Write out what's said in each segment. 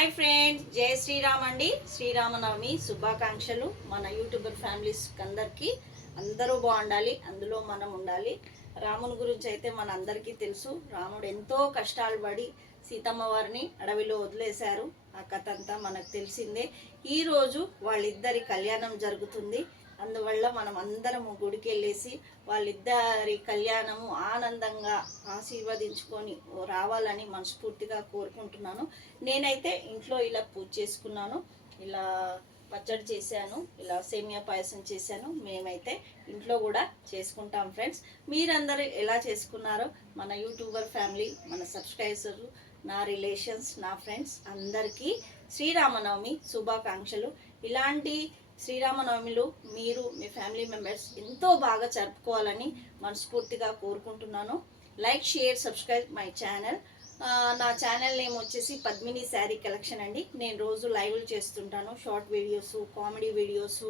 Hi friends, జై శ్రీరామ్ అండి. శ్రీరామనవమి శుభాకాంక్షలు మన యూట్యూబర్ ఫ్యామిలీస్ అందరికీ. అందరూ బాగుండాలి, అందులో మనం ఉండాలి. రాముని గురించి అయితే మన అందరికీ తెలుసు. రాముడు ఎంతో కష్టాలు పడి సీతమ్మ వారిని అడవిలో వదిలేశారు. ఆ కథ అంతా మనకు తెలిసిందే. ఈరోజు వాళ్ళిద్దరి కళ్యాణం జరుగుతుంది. అందువల్ల మనం అందరం గుడికి వెళ్ళేసి వాళ్ళిద్దరి కళ్యాణము ఆనందంగా ఆశీర్వదించుకొని రావాలని మనస్ఫూర్తిగా కోరుకుంటున్నాను. నేనైతే ఇంట్లో ఇలా పూజ చేసుకున్నాను, ఇలా పచ్చడి చేశాను, ఇలా సేమియా పాయసం చేశాను. మేమైతే ఇంట్లో కూడా చేసుకుంటాం ఫ్రెండ్స్. మీరందరూ ఎలా చేసుకున్నారో మన యూట్యూబర్ ఫ్యామిలీ, మన సబ్స్క్రైబర్స్, నా రిలేషన్స్, నా ఫ్రెండ్స్ అందరికీ శ్రీరామనవమి శుభాకాంక్షలు. ఇలాంటి శ్రీరామనవమిలో మీరు మీ ఫ్యామిలీ మెంబర్స్ ఎంతో బాగా జరుపుకోవాలని మనస్ఫూర్తిగా కోరుకుంటున్నాను. Like, share, subscribe my channel. నా ఛానల్ నేమ్ వచ్చేసి పద్మిని శారీ కలెక్షన్ అండి. నేను రోజు లైవ్లు చేస్తుంటాను, షార్ట్ వీడియోస్, కామెడీ వీడియోస్,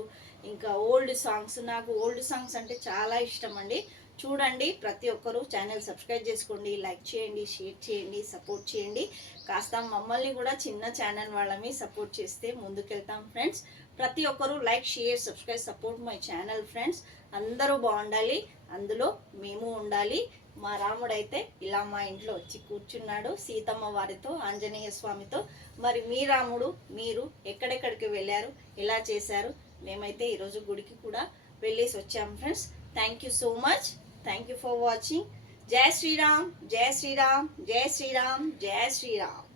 ఇంకా ఓల్డ్ సాంగ్స్. నాకు ఓల్డ్ సాంగ్స్ అంటే చాలా ఇష్టం అండి. చూడండి, ప్రతి ఒక్కరూ ఛానల్ సబ్స్క్రైబ్ చేసుకోండి, లైక్ చేయండి, షేర్ చేయండి, సపోర్ట్ చేయండి. కాస్త మమ్మల్ని కూడా చిన్న ఛానల్ వాళ్ళని సపోర్ట్ చేస్తే ముందుకెళ్తాం ఫ్రెండ్స్. ప్రతి ఒక్కరూ like, share, subscribe, support my channel friends. అందరూ బాగుండాలి, అందులో మేము ఉండాలి. మా రాముడైతే ఇలా మా ఇంట్లో వచ్చి కూర్చున్నాడు సీతమ్మ వారితో, ఆంజనేయ స్వామితో. మరి మీ రాముడు, మీరు ఎక్కడెక్కడికి వెళ్ళారు, ఎలా చేశారు? మేమైతే ఈరోజు గుడికి కూడా వెళ్ళేసి వచ్చాము friends. Thank you so much. Thank you for watching. జై శ్రీరామ్, జై శ్రీరామ్, జై శ్రీరామ్, జై శ్రీరామ్.